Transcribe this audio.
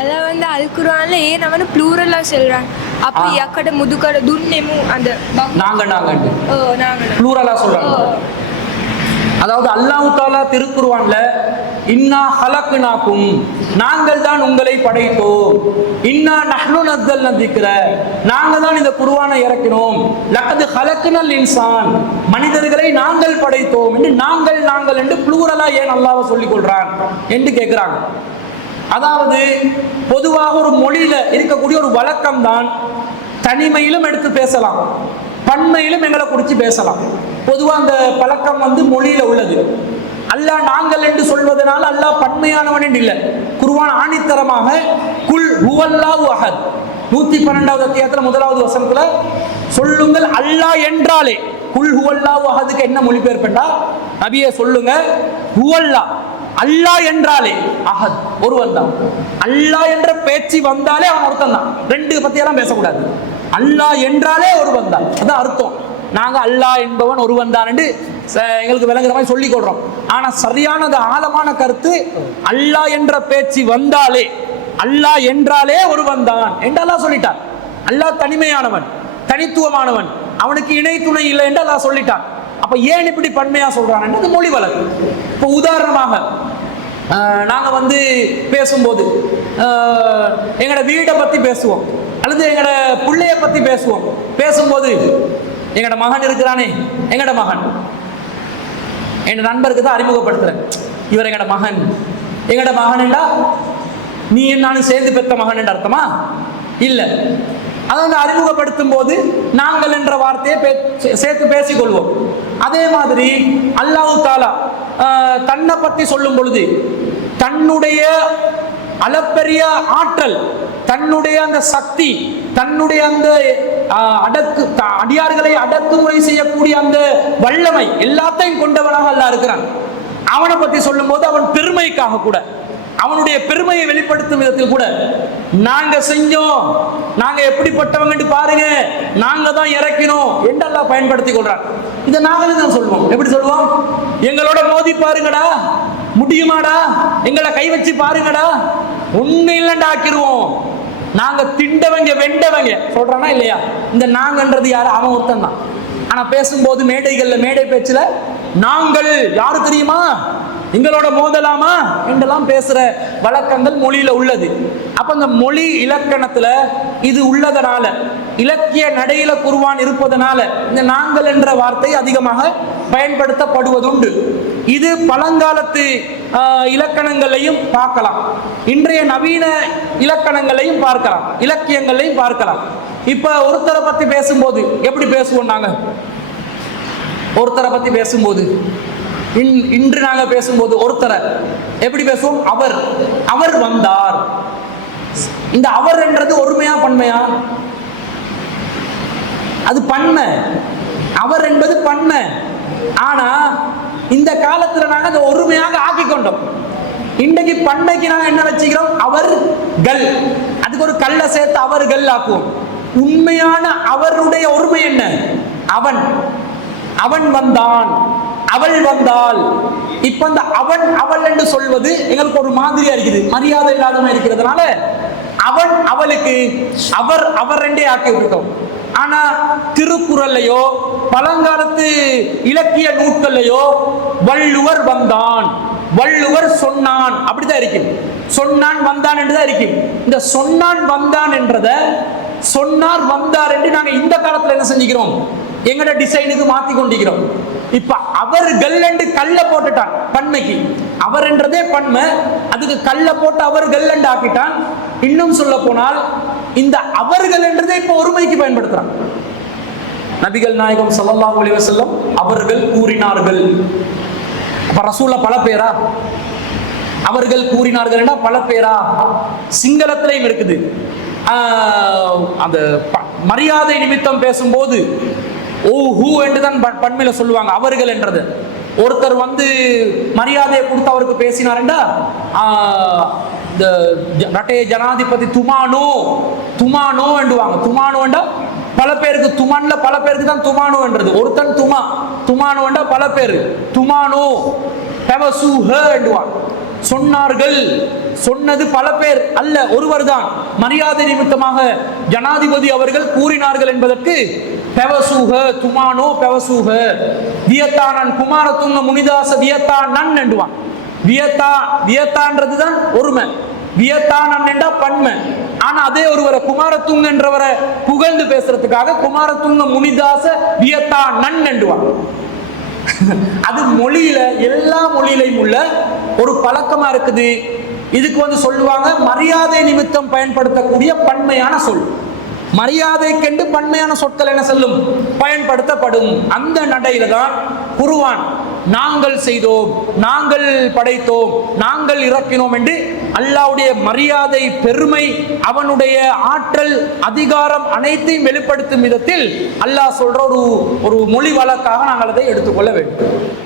అలా వంద అల్కురాన్లో ఏ నవను ప్లూరల్ சொல்றாங்க. அப்ப எக்கட முதுக்கட துன்னெமு அந்த நாங்க நாங்கண்டு நாங்க ப்ளூரலா சொல்றாங்க. அதாவது அல்லாஹ் தாலா திருக்குருவான்ல இன்னா ஹலக்குனாக்கும் நாங்கள் தான் உங்களை படைத்தோம். இன்னா நஹ்னு நஸ்தல் நதிக்கிற நாங்கள் தான் இந்த குருவானை இறக்கினோம். லக்கது ஹலக்குனல் இன்சான் மனிதர்களை நாங்கள் படைத்தோம். என்று நாங்கள் நாங்கள் என்று ப்ளூரலா ஏன் அல்லாவை சொல்லிக் கொள்றான்? என்று கேட்கிறாங்க அதாவது பொதுவாக ஒரு மொழியில இருக்கக்கூடிய ஒரு வழக்கம் தான் தனிமையிலும் எடுத்து பேசலாம் பன்மையிலும் எங்களை குறித்து பேசலாம். பொதுவாக அந்த பழக்கம் வந்து மொழியில உள்ளது. அல்லாஹ் நாங்கள் என்று சொல்வதனால் அல்லாஹ் பன்மையானவன் என்று இல்லை. குருவான் ஆணித்தரமாக குல் ஹுவல்லா அஹத் நூத்தி பன்னெண்டாவது அத்தியாயத்தில் முதலாவது வசனத்துல சொல்லுங்கள் அல்லாஹ் என்றாலே குல் ஹுவல்லா அஹதுக்கு என்ன மொழிபெயர்ப்பட்டா நபியே சொல்லுங்க ஹுவல்லா. அல்லாஹ் என்றாலே அஹத் ஒருவன் தான். அல்லாஹ் என்ற பேச்சு வந்தாலே அவன் ஒருத்தன் தான். ரெண்டு பத்தியெல்லாம் பேசக்கூடாது. அல்லாஹ் என்றாலே ஒருவன் தான். அதான் அர்த்தம். நாங்க அல்லாஹ் என்பவன் ஒருவன் தான் ச- எங்களுக்கு விளங்குற மாதிரி சொல்லிக் கொள்றோம். ஆனா சரியானது ஆழமான கருத்து அல்லாஹ் என்ற பேச்சு வந்தாலே அல்லாஹ் என்றாலே ஒருவன் தான் என்று அல்லாஹ் சொல்லிட்டான். அல்லாஹ் தனிமையானவன் தனித்துவமானவன். அவனுக்கு இணை துணை இல்லை என்று அல்லாஹ் சொல்லிட்டான். அப்ப ஏன் இப்படி பன்மையா சொல்றான் மொழி வழக்கு. இப்போ உதாரணமாக நாங்கள் நாங்க வந்து பேசும்போது எங்களோட வீடை பத்தி பேசுவோம். அல்லது எங்களோட பிள்ளைய பத்தி பேசுவோம். பேசும்போது எங்களோட மகன் இருக்கிறானே எங்களோட மகன்? என் நண்பருக்கு தான் அறிமுகப்படுத்துறேன். இவர் எங்களோட மகன். எங்களோட மகன்டா நீ நானும் சேர்ந்து பெற்ற மகன் அர்த்தமா? இல்ல. அதை வந்து அறிமுகப்படுத்தும் போது நாங்கள் என்ற வார்த்தையை சேர்த்து பேசிக்கொள்வோம். அதே மாதிரி அல்லாஹு தாலா தன்னை பற்றி சொல்லும் பொழுது தன்னுடைய அளப்பெரிய ஆற்றல் தன்னுடைய அந்த சக்தி தன்னுடைய அந்த அடக்கு த- அடியார்களை அடக்குமுறை செய்யக்கூடிய அந்த வல்லமை எல்லாத்தையும் கொண்டவனாக அல்லாஹ் இருக்கிறான். அவனை பத்தி சொல்லும்போது அவன் பெருமைக்காக கூட. அவனுடைய பெருமையை வெளிப்படுத்தும் விதத்தில் கூட நாங்க செஞ்சோம். நாங்க எப்படிப்பட்டவங்கன்னு பாருங்க. நாங்க தான் இறக்கினோம். என்றெல்லாம் பயன்படுத்தி கொள்றாங்க இதை நாங்களே தான் சொல்லுவோம். எப்படி சொல்லுவோம்? எங்களோட மோதி பாருங்கடா. முடியுமாடா? எங்களை கை வச்சு பாருங்கடா. ஒண்ணு இல்லைண்டா ஆக்கிடுவோம். நாங்க திண்டவங்க வெண்டவங்க. சொல்றானா இல்லையா? இந்த நாங்கன்றது யாரு? அவன் ஒருத்தன் தான். ஆனா பேசும்போது மேடைகள்ல மேடை பேச்சுல நாங்கள். யாரு தெரியுமா? எங்களோட மோதலாமா? என்றெல்லாம் பேசுகிற வழக்கங்கள் மொழியில் உள்ளது. அப்போ இந்த மொழி இலக்கணத்தில் இது உள்ளதனால இலக்கிய நடையில குருவான் இருப்பதனால இந்த நாங்கள் என்ற வார்த்தை அதிகமாக பயன்படுத்தப்படுவதுண்டு. இது பழங்காலத்து இலக்கணங்களையும் பார்க்கலாம். இன்றைய நவீன இலக்கணங்களையும் பார்க்கலாம். இலக்கியங்களையும் பார்க்கலாம். இப்போ ஒருத்தரை பற்றி பேசும்போது எப்படி பேசுவோம் நாங்கள் ஒருத்தரை பற்றி பேசும்போது. இன்று நாங்க பேசும்போது ஒருத்தரை எப்படி பேசுவோம்? அவர். அவர் வந்தார். இந்த அவர் என்றது ஒருமையா பன்மையா? அது பன்மை. அவர் என்பது பன்மை. ஆனா இந்த காலத்துல நாங்க அதை ஒருமையாக ஆக்கி கொண்டோம். இன்றைக்கு பன்மைக்கு நாங்க என்ன வச்சுக்கிறோம்? அவர்கள். அதுக்கு ஒரு கல்ல சேர்த்து அவர்கள் ஆக்குவோம். உண்மையான அவருடைய ஒருமை என்ன? அவன். அவன் வந்தான். அவள் வந்தாள் இப்ப இந்த அவன் அவள் என்று சொல்வது எங்களுக்கு ஒரு மாதிரியா இருக்குது. மரியாதை இல்லாதமா இருக்கிறதுனால அவன் அவளுக்கு அவர் அவர் ரெண்டே ஆக்கி விட்டோம் ஆனா திருக்குறள்லையோ பழங்காலத்து இலக்கிய நூட்கள்லையோ வள்ளுவர் வந்தான். வள்ளுவர் சொன்னான். அப்படிதான் இருக்கும். சொன்னான் வந்தான் என்றுதான் இருக்கும். இந்த சொன்னான் வந்தான் என்றத சொன்னார் வந்தார் என்று நாங்க இந்த காலத்துல என்ன செஞ்சுக்கிறோம்? எங்கட டிசைனுக்கு மாத்தி கொண்டிருக்கிறோம். இப்ப அவர்கள் என்று கல்ல போட்டுட்டான் பன்மைக்கு. அவர் என்றதே பன்மை அதுக்கு கல்ல போட்டு அவர்கள் என்று ஆக்கிட்டான். இன்னும் சொல்ல போனால் இந்த அவர்கள் என்றதை இப்ப ஒருமைக்கு பயன்படுத்துறான். நபிகள் நாயகம் சல்லாஹ் அலைஹி வஸல்லம் அவர்கள் கூறினார்கள். அப்ப பல பேரா? அவர்கள் கூறினார்கள் பல பேரா? சிங்களத்திலையும் இருக்குது. அந்த ப- மரியாதை நிமித்தம் பேசும்போது ஓ ஹூ என்று தான் ப- சொல்லுவாங்க அவர்கள் என்றது. ஒருத்தர் வந்து மரியாதையை கொடுத்து அவருக்கு பேசினார் இந்த ஜ- ரட்டைய ஜனாதிபதி துமானோ துமானோ என்றுவாங்க. துமானோண்டா பல பேருக்கு துமான்ல பல பேருக்கு தான் துமானோ என்றது. ஒருத்தன் துமா துமானோண்டா பல பேர். துமானோ என்றுவாங்க. சொன்னார்கள் சொன்னது பல பேர் அல்ல ஒருவர் தான். மரியாதை நிமித்தமாக ஜனாதிபதி அவர்கள் கூறினார்கள் என்பதற்கு பெவசூக துமானோ பெவசூக. வியத்தானன் குமாரத்துங்க முனிதாச வியத்தானன் என்றுவான். வியத்தா வியத்தான்றது தான் ஒருமை வியத்தானன் என்றா பன்மை. ஆனா அதே ஒருவரை குமாரத்துங்க என்றவரை புகழ்ந்து பேசுறதுக்காக குமாரத்துங்க முனிதாச வியத்தா நன் என்றுவான். அது மொழியில எல்லா மொழியிலையும் உள்ள ஒரு பழக்கமா இருக்குது. இதுக்கு வந்து சொல்லுவாங்க மரியாதை நிமித்தம் பயன்படுத்தக்கூடிய பன்மையான சொல். மரியாதை கண்டு பன்மையான சொற்கள் என சொல்லும்? பயன்படுத்தப்படும். அந்த நடையில தான் குருவான் நாங்கள் செய்தோம் நாங்கள் படைத்தோம் நாங்கள் இறக்கினோம் என்று அல்லாவுடைய மரியாதை பெருமை அவனுடைய ஆற்றல் அதிகாரம் அனைத்தையும் வெளிப்படுத்தும் விதத்தில் அல்லாஹ் சொல்ற ஒரு ஒரு மொழி வழக்காக நாங்கள் அதை எடுத்துக்கொள்ள வேண்டும்.